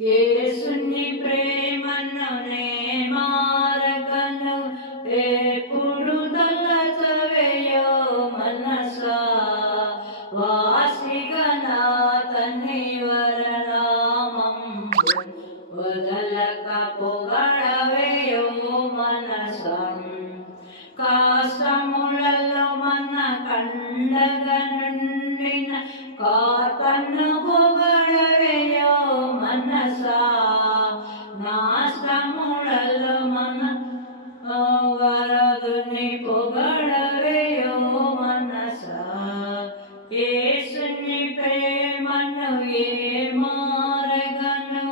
యేసుని ప్రేమను నే మారగను ఎప్పుడు తలచవేయో మనసా వాసిగా నా తన్ని వరనామం వదలక పొగడవేయో మనసం కాష్టములలో మన కండగా నుండిన కాతను పొగడవేయో మనసా నాష్టములలో మన వరదుని పొగడవేయో మనసా యేసుని ప్రేమను ఏ మారగను